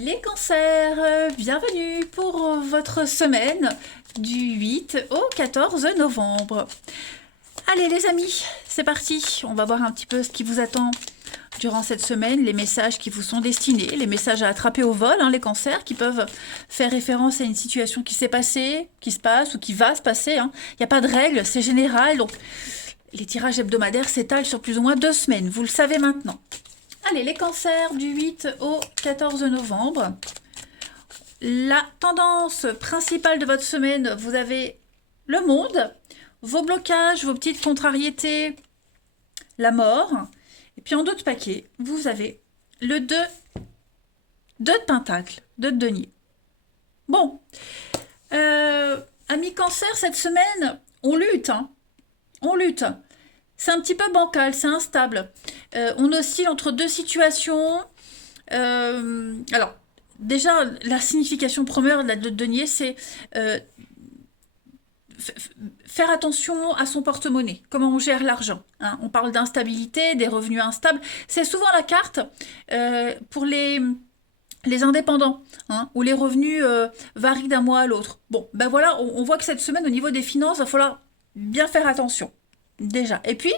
Les cancers, bienvenue pour votre semaine du 8 au 14 novembre. Allez les amis, c'est parti. On va voir un petit peu ce qui vous attend durant cette semaine, les messages qui vous sont destinés, les messages à attraper au vol, les cancers qui peuvent faire référence à une situation qui s'est passée, qui se passe ou qui va se passer. Il n'y a pas de règle, c'est général. Donc les tirages hebdomadaires s'étalent sur plus ou moins 2 semaines, vous le savez maintenant. Allez, les cancers du 8 au 14 novembre. La tendance principale de votre semaine, vous avez le monde, vos blocages, vos petites contrariétés, la mort. Et puis en dos de paquet, vous avez le 2 de pentacles, 2 de denier. Bon, amis cancer, cette semaine, on lutte, on lutte. C'est un petit peu bancal, c'est instable. On oscille entre 2 situations. Alors, déjà, la signification première de la de denier, c'est faire attention à son porte-monnaie, comment on gère l'argent. On parle d'instabilité, des revenus instables. C'est souvent la carte pour les indépendants, où les revenus varient d'un mois à l'autre. Bon, ben voilà, on voit que cette semaine, au niveau des finances, il va falloir bien faire attention. Déjà. Et puis,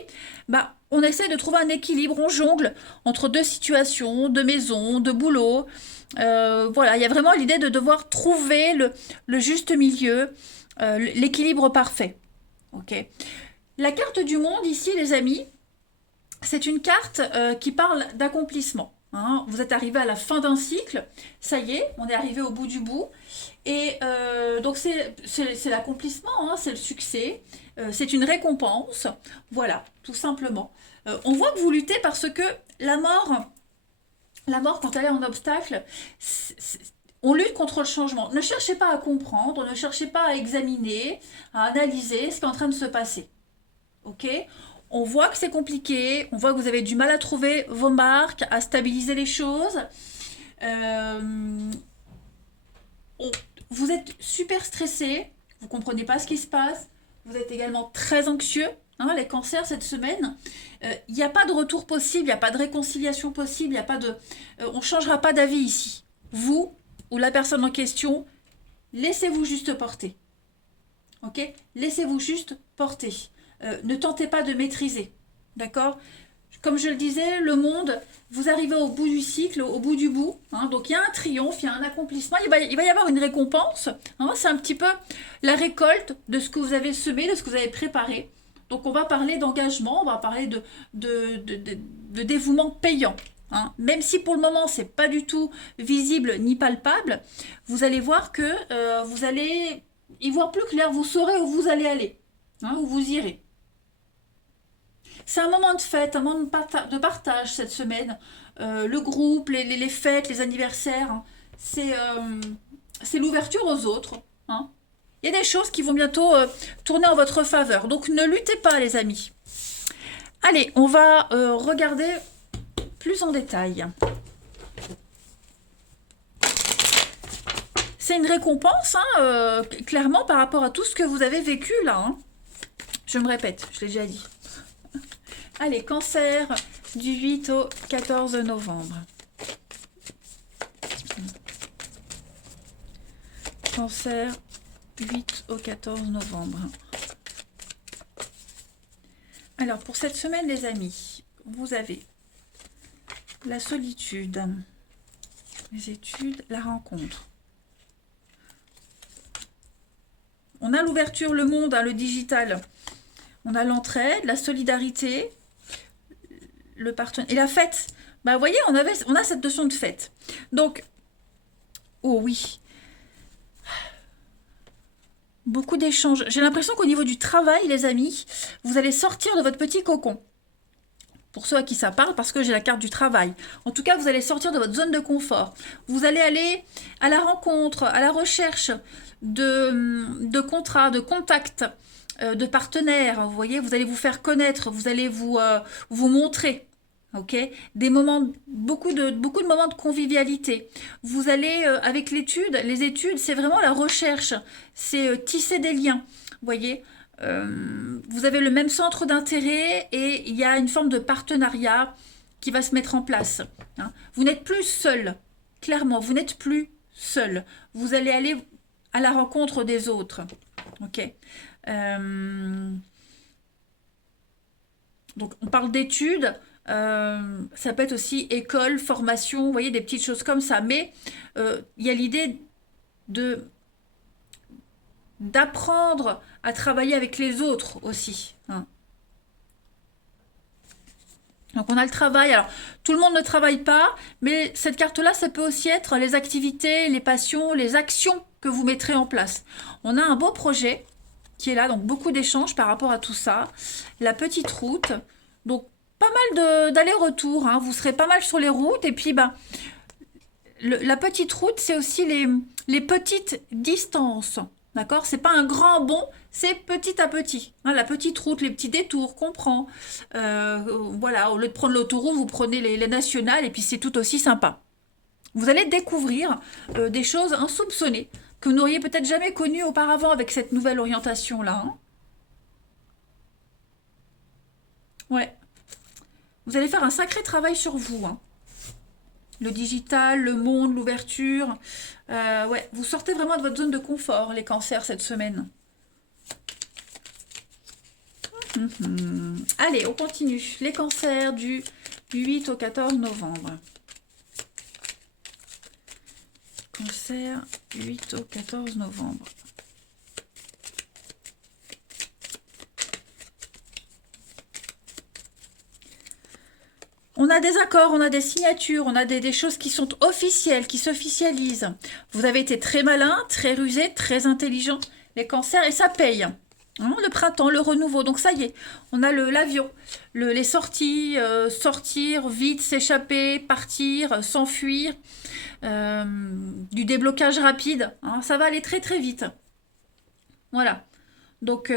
on essaie de trouver un équilibre, on jongle entre 2 situations, 2 maisons, 2 boulots. Voilà, il y a vraiment l'idée de devoir trouver le juste milieu, l'équilibre parfait. Ok. La carte du monde ici, les amis, c'est une carte qui parle d'accomplissement. Vous êtes arrivé à la fin d'un cycle, ça y est, on est arrivé au bout du bout. Et donc c'est l'accomplissement, c'est le succès, c'est une récompense, voilà, tout simplement. On voit que vous luttez parce que la mort quand elle est en obstacle, on lutte contre le changement. Ne cherchez pas à comprendre, ne cherchez pas à examiner, à analyser ce qui est en train de se passer. Ok ? On voit que c'est compliqué, on voit que vous avez du mal à trouver vos marques, à stabiliser les choses. Vous êtes super stressé, vous ne comprenez pas ce qui se passe, vous êtes également très anxieux, les cancers cette semaine. Il n'y a pas de retour possible, il n'y a pas de réconciliation possible, on ne changera pas d'avis ici. Vous ou la personne en question, laissez-vous juste porter. Ok ? Laissez-vous juste porter. Ne tentez pas de maîtriser. D'accord ? Comme je le disais, le monde, vous arrivez au bout du cycle, au bout du bout. Donc il y a un triomphe, il y a un accomplissement, il va y avoir une récompense. C'est un petit peu la récolte de ce que vous avez semé, de ce que vous avez préparé. Donc on va parler d'engagement, on va parler de dévouement payant. Même si pour le moment c'est pas du tout visible ni palpable, vous allez voir que vous allez y voir plus clair, vous saurez où vous allez aller, où vous irez. C'est un moment de fête, un moment de partage cette semaine. Le groupe, les fêtes, les anniversaires, c'est l'ouverture aux autres. Il y a des choses qui vont bientôt tourner en votre faveur. Donc ne luttez pas les amis. Allez, on va regarder plus en détail. C'est une récompense, clairement, par rapport à tout ce que vous avez vécu là. Je me répète, je l'ai déjà dit. Allez, cancer du 8 au 14 novembre. Cancer 8 au 14 novembre. Alors, pour cette semaine, les amis, vous avez la solitude, les études, la rencontre. On a l'ouverture, le monde, le digital. On a l'entraide, la solidarité, le partenaire et la fête. Vous voyez, on a cette notion de fête. Donc, oh oui, beaucoup d'échanges. J'ai l'impression qu'au niveau du travail, les amis, vous allez sortir de votre petit cocon. Pour ceux à qui ça parle, parce que j'ai la carte du travail. En tout cas, vous allez sortir de votre zone de confort. Vous allez aller à la rencontre, à la recherche de contrats, de contacts, de partenaires. Vous voyez, vous allez vous faire connaître, vous allez vous montrer. Ok, des moments, beaucoup de moments de convivialité. Vous allez avec les études, c'est vraiment la recherche, c'est tisser des liens. Vous voyez, vous avez le même centre d'intérêt et il y a une forme de partenariat qui va se mettre en place. Vous n'êtes plus seul. clairement, vous n'êtes plus seul. Vous allez aller à la rencontre des autres. Ok. Donc, on parle d'études. Ça peut être aussi école, formation, vous voyez, des petites choses comme ça. Mais il y a l'idée d'apprendre à travailler avec les autres aussi. Hein. Donc on a le travail. Alors tout le monde ne travaille pas, mais cette carte-là, ça peut aussi être les activités, les passions, les actions que vous mettrez en place. On a un beau projet qui est là, donc beaucoup d'échanges par rapport à tout ça. La petite route, donc pas mal d'allers-retours. Hein. Vous serez pas mal sur les routes et puis bah la petite route, c'est aussi les petites distances. D'accord? C'est pas un grand bond, c'est petit à petit. Hein, la petite route, les petits détours qu'on prend. Voilà, au lieu de prendre l'autoroute, vous prenez les nationales et puis c'est tout aussi sympa. Vous allez découvrir des choses insoupçonnées que vous n'auriez peut-être jamais connues auparavant avec cette nouvelle orientation-là. Hein. Ouais. Vous allez faire un sacré travail sur vous. Hein. Le digital, le monde, l'ouverture. Ouais, vous sortez vraiment de votre zone de confort, les cancers, cette semaine. Allez, on continue. Les cancers du 8 au 14 novembre. Cancer, 8 au 14 novembre. On a des accords, on a des signatures, on a des choses qui sont officielles, qui s'officialisent. Vous avez été très malin, très rusé, très intelligent, les cancers, et ça paye. Hein, le printemps, le renouveau, donc ça y est, on a l'avion, les sorties, sortir, vite, s'échapper, partir, s'enfuir, du déblocage rapide, hein, ça va aller très très vite. Voilà, donc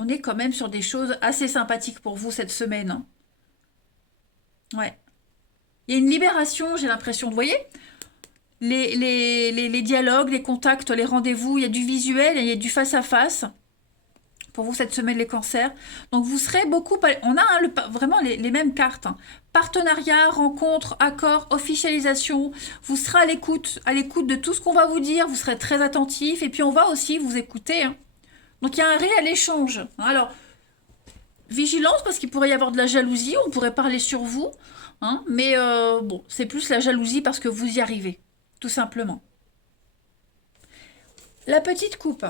on est quand même sur des choses assez sympathiques pour vous cette semaine. Hein. Ouais. Il y a une libération, j'ai l'impression. Vous voyez les dialogues, les contacts, les rendez-vous, il y a du visuel, il y a du face-à-face. Pour vous cette semaine, les cancers. Donc vous serez beaucoup... On a vraiment les mêmes cartes. Hein. Partenariat, rencontre, accord, officialisation. Vous serez à l'écoute de tout ce qu'on va vous dire. Vous serez très attentif. Et puis on va aussi vous écouter. Hein. Donc il y a un réel échange. Alors, vigilance parce qu'il pourrait y avoir de la jalousie, on pourrait parler sur vous, hein, mais bon, c'est plus la jalousie parce que vous y arrivez, tout simplement. La petite coupe.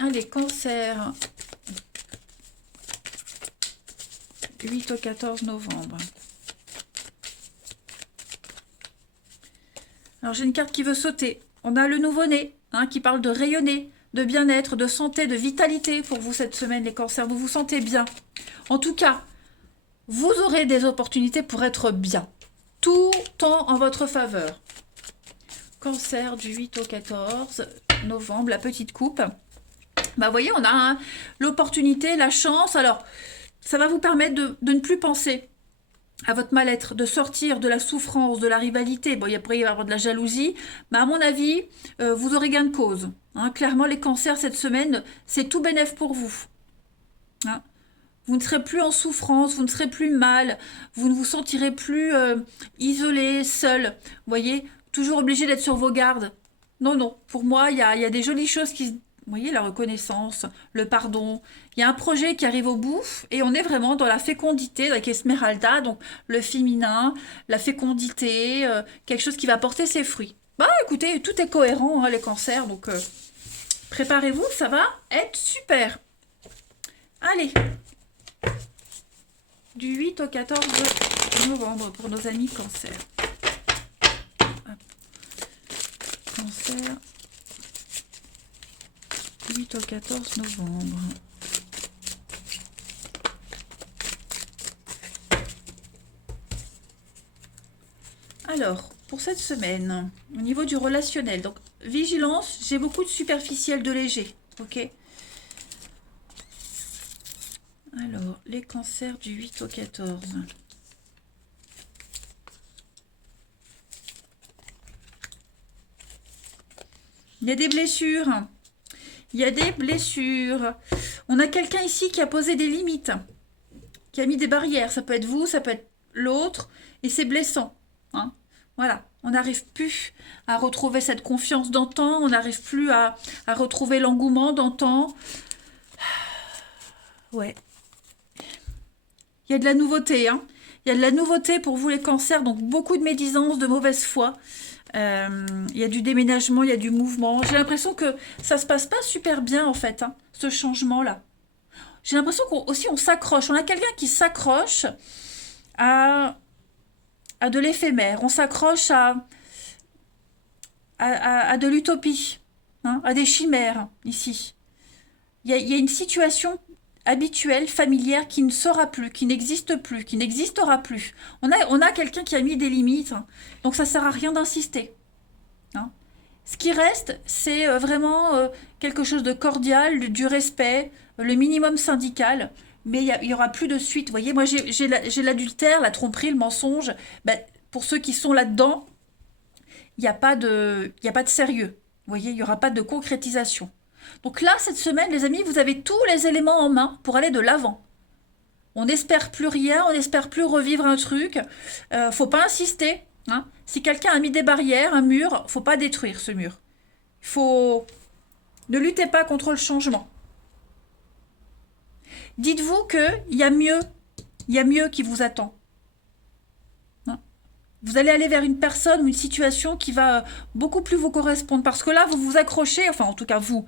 Allez, cancer. 8 au 14 novembre. Alors j'ai une carte qui veut sauter. On a le nouveau-né, hein, qui parle de rayonner, de bien-être, de santé, de vitalité pour vous cette semaine, les cancers. Vous vous sentez bien. En tout cas, vous aurez des opportunités pour être bien. Tout en votre faveur. Cancer du 8 au 14 novembre, la petite coupe. Bah, vous voyez, on a l'opportunité, la chance. Alors, ça va vous permettre de ne plus penser à votre mal-être, de sortir de la souffrance, de la rivalité. Bon, il pourrait y avoir de la jalousie, mais à mon avis, vous aurez gain de cause. Hein, clairement, les cancers, cette semaine, c'est tout bénef pour vous. Hein, vous ne serez plus en souffrance, vous ne serez plus mal, vous ne vous sentirez plus isolé, seul. Vous voyez, toujours obligé d'être sur vos gardes. Non, non, pour moi, il y a des jolies choses qui se... Vous voyez, la reconnaissance, le pardon. Il y a un projet qui arrive au bout et on est vraiment dans la fécondité avec Esmeralda, donc le féminin, la fécondité, quelque chose qui va porter ses fruits. Bah écoutez, tout est cohérent, hein, les cancers, donc préparez-vous, ça va être super. Allez, du 8 au 14 novembre pour nos amis cancer. Cancer. 8 au 14 novembre. Alors, pour cette semaine, au niveau du relationnel, donc vigilance, j'ai beaucoup de superficiel, de léger, ok. Alors, les cancers du 8 au 14. Il y a des blessures. Il y a des blessures. On a quelqu'un ici qui a posé des limites, qui a mis des barrières. Ça peut être vous, ça peut être l'autre. Et c'est blessant. Hein. Voilà, on n'arrive plus à retrouver cette confiance d'antan, on n'arrive plus à retrouver l'engouement d'antan. Ouais. Il y a de la nouveauté, hein. Il y a de la nouveauté pour vous les cancers, donc beaucoup de médisance, de mauvaise foi. Il y a du déménagement, il y a du mouvement. J'ai l'impression que ça se passe pas super bien en fait, hein, ce changement-là. J'ai l'impression qu'aussi on s'accroche. On a quelqu'un qui s'accroche à, à de l'éphémère. On s'accroche à de l'utopie, hein, à des chimères ici. Il y a une situation habituelle, familière, qui ne sera plus, qui n'existe plus, qui n'existera plus. On a quelqu'un qui a mis des limites, hein, donc ça sert à rien d'insister. Hein. Ce qui reste, c'est vraiment quelque chose de cordial, du respect, le minimum syndical, mais il y aura plus de suite. Vous voyez, moi j'ai l'adultère, la tromperie, le mensonge. Ben, pour ceux qui sont là-dedans, il y a pas de sérieux. Vous voyez, il n'y aura pas de concrétisation. Donc là, cette semaine, les amis, vous avez tous les éléments en main pour aller de l'avant. On n'espère plus rien, on n'espère plus revivre un truc. Faut pas insister. Hein. Si quelqu'un a mis des barrières, un mur, faut pas détruire ce mur. Ne luttez pas contre le changement. Dites-vous qu'il y a mieux qui vous attend. Hein. Vous allez aller vers une personne ou une situation qui va beaucoup plus vous correspondre. Parce que là, vous vous accrochez, enfin en tout cas vous,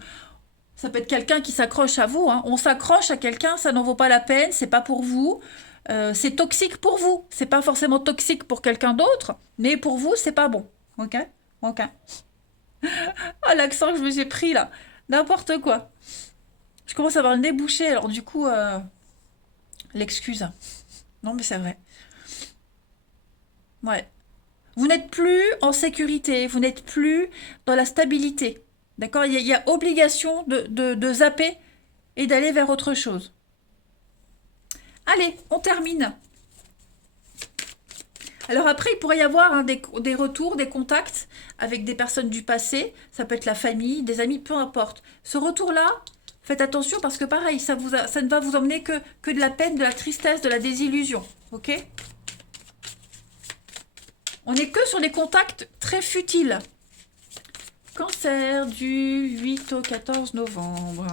ça peut être quelqu'un qui s'accroche à vous. Hein. On s'accroche à quelqu'un, ça n'en vaut pas la peine, c'est pas pour vous. C'est toxique pour vous. C'est pas forcément toxique pour quelqu'un d'autre, mais pour vous, c'est pas bon. Ok. Ok. Ah, l'accent que je me suis pris là. N'importe quoi. Je commence à avoir le nez bouché, alors du coup, l'excuse. Non, mais c'est vrai. Ouais. Vous n'êtes plus en sécurité, vous n'êtes plus dans la stabilité. D'accord. Il y a obligation de zapper et d'aller vers autre chose. Allez, on termine. Alors après, il pourrait y avoir hein, des retours, des contacts avec des personnes du passé. Ça peut être la famille, des amis, peu importe. Ce retour-là, faites attention parce que pareil, ça ne va vous emmener que de la peine, de la tristesse, de la désillusion. Ok? On n'est que sur des contacts très futiles. Cancer du 8 au 14 novembre.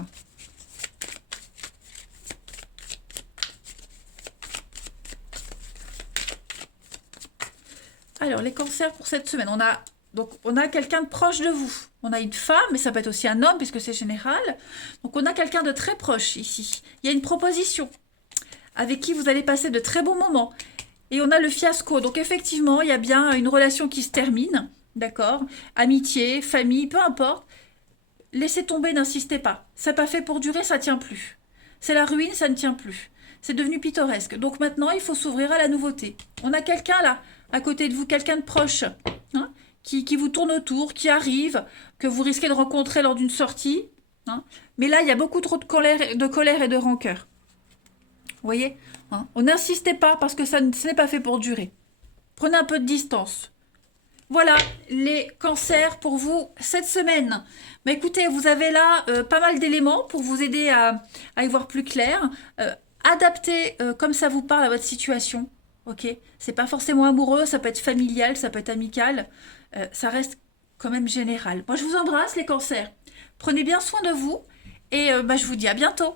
Alors, les cancers pour cette semaine. On a quelqu'un de proche de vous. On a une femme, mais ça peut être aussi un homme, puisque c'est général. Donc, on a quelqu'un de très proche ici. Il y a une proposition avec qui vous allez passer de très bons moments. Et on a le fiasco. Donc, effectivement, il y a bien une relation qui se termine. D'accord? Amitié, famille, peu importe. Laissez tomber, n'insistez pas. C'est pas fait pour durer, ça tient plus. C'est la ruine, ça ne tient plus. C'est devenu pittoresque. Donc, maintenant, il faut s'ouvrir à la nouveauté. On a quelqu'un là, à côté de vous, quelqu'un de proche, hein, qui vous tourne autour, qui arrive, que vous risquez de rencontrer lors d'une sortie. Hein. Mais là, il y a beaucoup trop de colère et de rancœur. Vous voyez hein. On n'insistez pas parce que ce n'est pas fait pour durer. Prenez un peu de distance. Voilà les cancers pour vous cette semaine. Mais écoutez, vous avez là pas mal d'éléments pour vous aider à y voir plus clair. Adaptez comme ça vous parle à votre situation. Ok, c'est pas forcément amoureux, ça peut être familial, ça peut être amical, ça reste quand même général. Moi, je vous embrasse les cancers. Prenez bien soin de vous et je vous dis à bientôt.